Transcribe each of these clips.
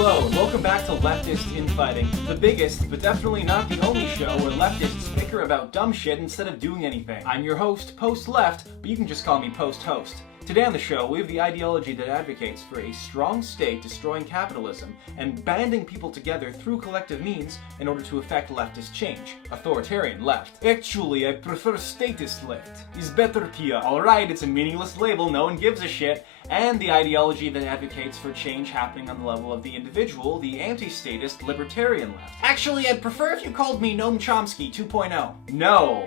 Hello, and welcome back to Leftist Infighting, the biggest, but definitely not the only show where leftists bicker about dumb shit instead of doing anything. I'm your host, Post-Left, but you can just call me Post-Host. Today on the show, we have the ideology that advocates for a strong state destroying capitalism and banding people together through collective means in order to effect leftist change. Authoritarian left. Actually, I prefer statist left. It's better here. Alright, it's a meaningless label, no one gives a shit. And the ideology that advocates for change happening on the level of the individual, the anti-statist libertarian left. Actually, I'd prefer if you called me Noam Chomsky 2.0. No.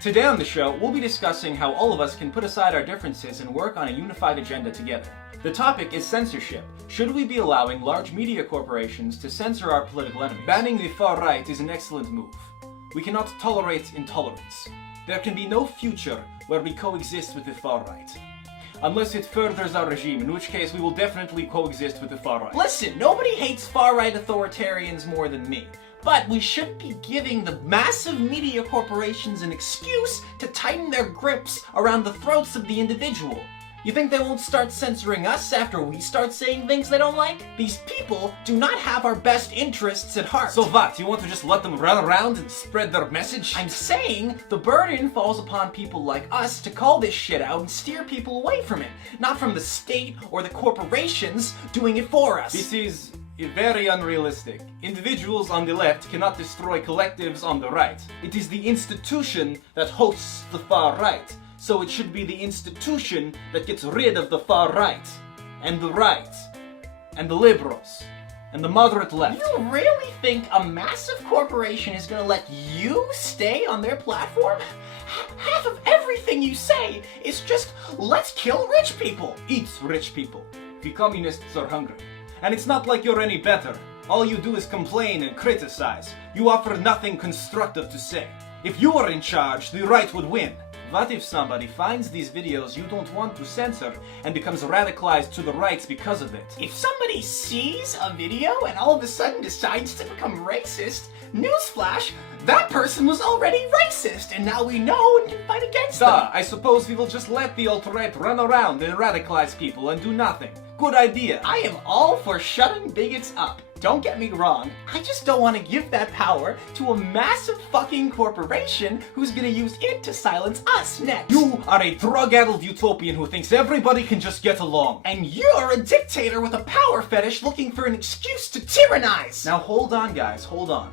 Today on the show, we'll be discussing how all of us can put aside our differences and work on a unified agenda together. The topic is censorship. Should we be allowing large media corporations to censor our political enemies? Banning the far right is an excellent move. We cannot tolerate intolerance. There can be no future where we coexist with the far right. Unless it furthers our regime, in which case we will definitely coexist with the far right. Listen, nobody hates far-right authoritarians more than me. But we shouldn't be giving the massive media corporations an excuse to tighten their grips around the throats of the individual. You think they won't start censoring us after we start saying things they don't like? These people do not have our best interests at heart. So what, you want to just let them run around and spread their message? I'm saying the burden falls upon people like us to call this shit out and steer people away from it, not from the state or the corporations doing it for us. This is very unrealistic. Individuals on the left cannot destroy collectives on the right. It is the institution that hosts the far right. So it should be the institution that gets rid of the far right, and the liberals, and the moderate left. You really think a massive corporation is gonna let you stay on their platform? Half of everything you say is just, let's kill rich people. Eat rich people. The communists are hungry. And it's not like you're any better. All you do is complain and criticize. You offer nothing constructive to say. If you were in charge, the right would win. What if somebody finds these videos you don't want to censor and becomes radicalized to the right because of it? If somebody sees a video and all of a sudden decides to become racist, newsflash, that person was already racist, and now we know and can fight against them. I suppose we will just let the alt-right run around and radicalize people and do nothing. Good idea. I am all for shutting bigots up. Don't get me wrong, I just don't want to give that power to a massive fucking corporation who's gonna use it to silence us next. You are a drug-addled utopian who thinks everybody can just get along. And you're a dictator with a power fetish looking for an excuse to tyrannize. Now hold on, guys, hold on.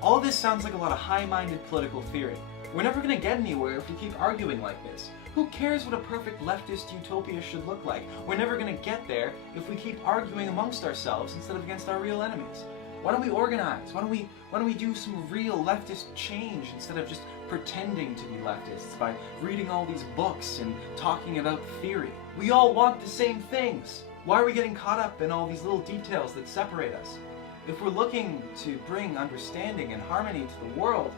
All this sounds like a lot of high-minded political theory. We're never gonna get anywhere if we keep arguing like this. Who cares what a perfect leftist utopia should look like? We're never gonna get there if we keep arguing amongst ourselves instead of against our real enemies. Why don't we organize? Why don't we do some real leftist change instead of just pretending to be leftists by reading all these books and talking about theory? We all want the same things. Why are we getting caught up in all these little details that separate us? If we're looking to bring understanding and harmony to the world,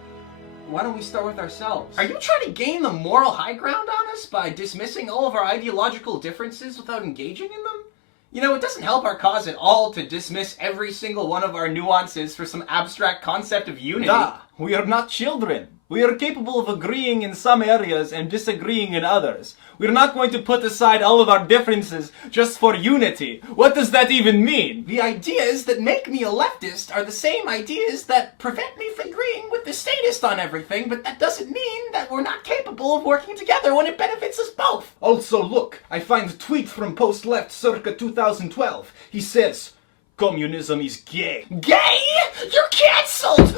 why don't we start with ourselves? Are you trying to gain the moral high ground on us by dismissing all of our ideological differences without engaging in them? You know, it doesn't help our cause at all to dismiss every single one of our nuances for some abstract concept of unity. We are not children. We are capable of agreeing in some areas and disagreeing in others. We're not going to put aside all of our differences just for unity. What does that even mean? The ideas that make me a leftist are the same ideas that prevent me from agreeing with the statist on everything, but that doesn't mean that we're not capable of working together when it benefits us both. Also, look, I find a tweet from Post-Left circa 2012. He says, "Communism is gay." Gay? You're cancelled!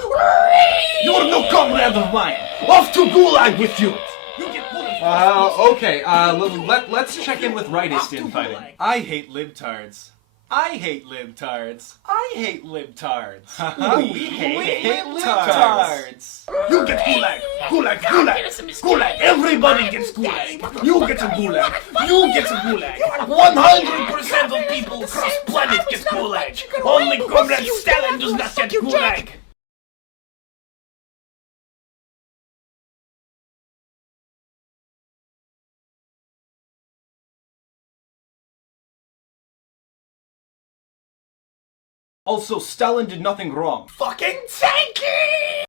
You're no comrade of mine! Off to Gulag with you! You get bullied. Okay, let's check in with rightist infighting. I hate libtards. I hate libtards. I hate libtards. We hate libtards. You get Gulag! Gulag! Gulag! Gulag! Everybody gets Gulag! You get a Gulag! You get a Gulag! 100% of people across planet get Gulag! Only Comrade Stalin does not get Gulag! Also, Stalin did nothing wrong. Fucking tanky!